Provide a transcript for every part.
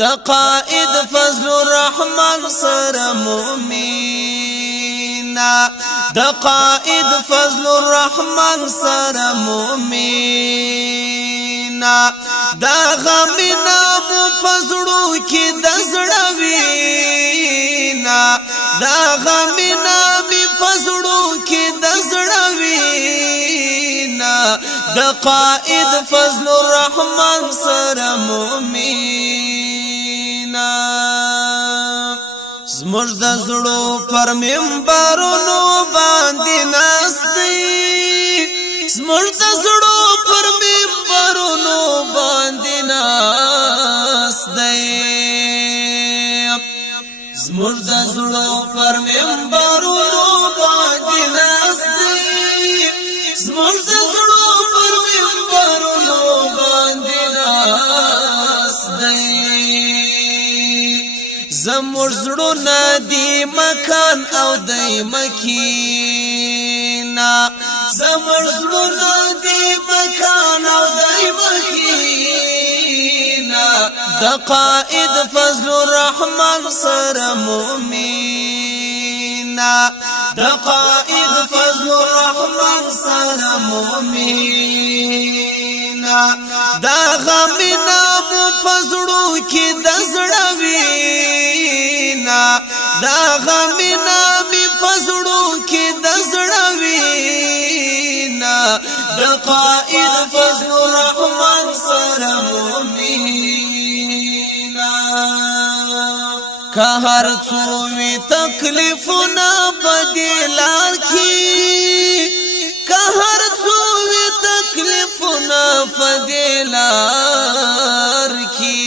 د قائد فضل الرحمن سره مؤمنا د قائد فضل الرحمن سره مؤمنا دا غمنا مو پزړو کې د زړه وینا دا غمنا می پزړو کې د زړه وینا د قائد فضل الرحمن سره مؤمنا زموږ د زړو پر منبرونو باندې ناستي زموږ د زړو پر منبرونو باندې ناستي زموږ د زړو پر منبرونو باندې ناستي زموږ د زړو پر منبرونو باندې ناستي زموږ زړونه دی مکان او دی مکینا زموږ زړونه دی مکان او دی مکینا د قائد فضل الرحمن سره مؤمنا د قائد فضل الرحمن سره مؤمنا دا غمنا مو پزړو کې د زړه وینا دا غمنا می پزړو کې د زړه وینا د قائد فضل الرحمن سره مؤمنا که هر څو وی تکلیفونه بدلار کی که هر څو وی تکلیفونه بدلار کی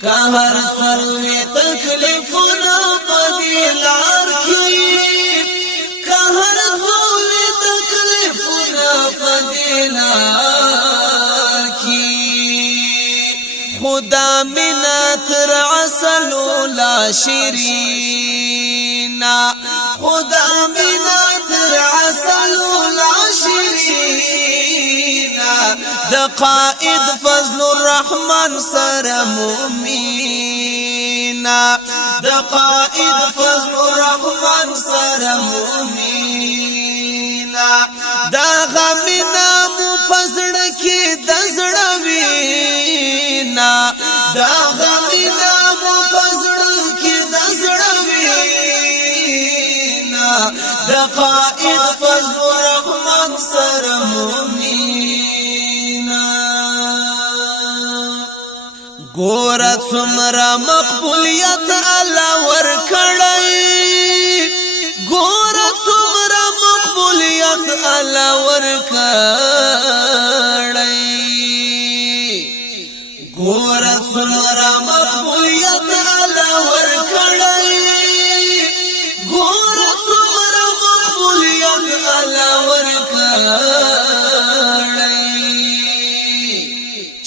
که هر څو وی تکلیفونه بدلار کی که هر څو وی تکلیفونه بدلار کی خدا منا تر عسل لا شیرینا خدا منا تر عسل لا شیرینا د قائد فضل الرحمن سره مؤمنا د قائد فضل الرحمن سره مؤمنا دا غمنا مو پزړه کې د زړه وینا دا غمنا مو پزړه کې د زړه وینا د قائد فضل الرحمن سره مؤمنا ګور څومره مقبولیت الله ور کړی ګور څومره مقبولیت الله ور کړی ګور څومره مقبولیت الله ور کړی ګور څومره مقبولیت الله ور کړی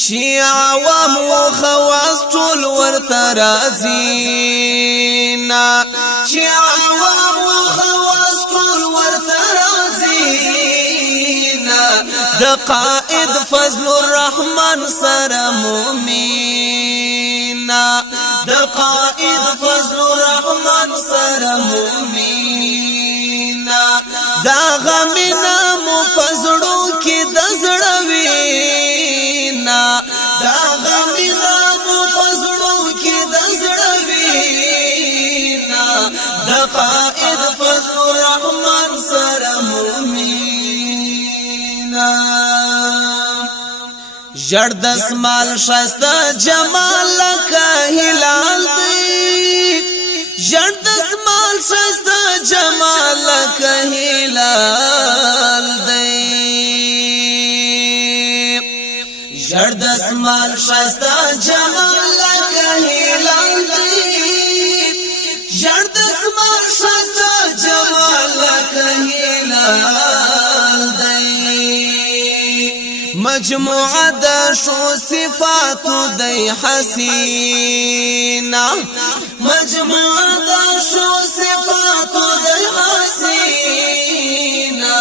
چې عوام او خواص ټول ورته راځي نا چې عوام او خواص ټول ورته راځي نا د قائد فضل الرحمن سره مؤمنا د قائد فضل الرحمن سره مؤمنا دا غمنا مو پزړو کې د زړه وینا دا غمنا مو پزړو کې د زړه وینا د قائد فضل الرحمن سره مؤمنا جړ دسمال شستا جمال کا هلال دی جړ دسمال شستا جمال کا هلال دی جړ دسمال شستا جمال کا هلال دی جړ دسمال شستا جمال کا هلال دی مجموعه د شو صفات د حسینا مجموعه د شو صفات د حسینا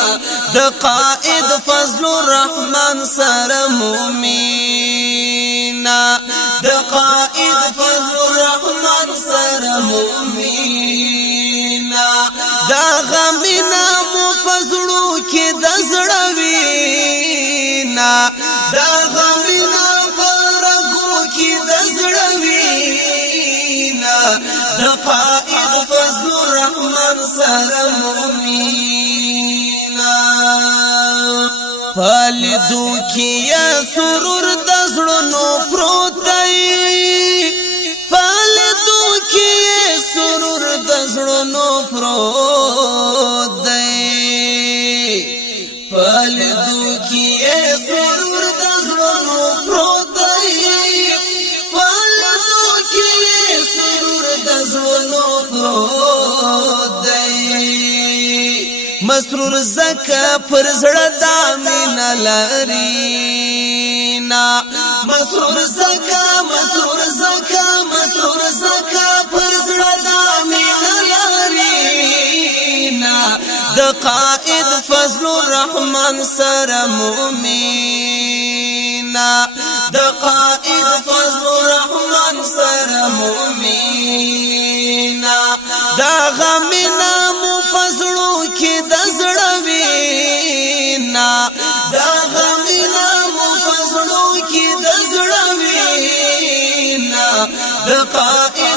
د قائد فضل الرحمن سره مومنا د قائد فضل الرحمن سره مومنا دا غمینا مو پزړو کې د زړه وینا دا غمینا پرګو کې د زړه وینا د قائد فضل الرحمن سره مومنا پالیدو کیا سرور د زړونو پروت دی پالیدو کیا سرور د زړونو پروت دی پالیدو کیا سرور د زړونو پروت دی پالیدو کیا سرور د زړونو پروت دی مسرور زکا پر زړه د مینا لرینا مسرور زکا پر زړه د مینا لرینا د قائد فضل الرحمن سره مومنا د قائد فضل الرحمن سره مومنا دا غمینا مو پزړو کې د زړه وینا دا غمینا مو پزړو کې د زړه وینا د قائد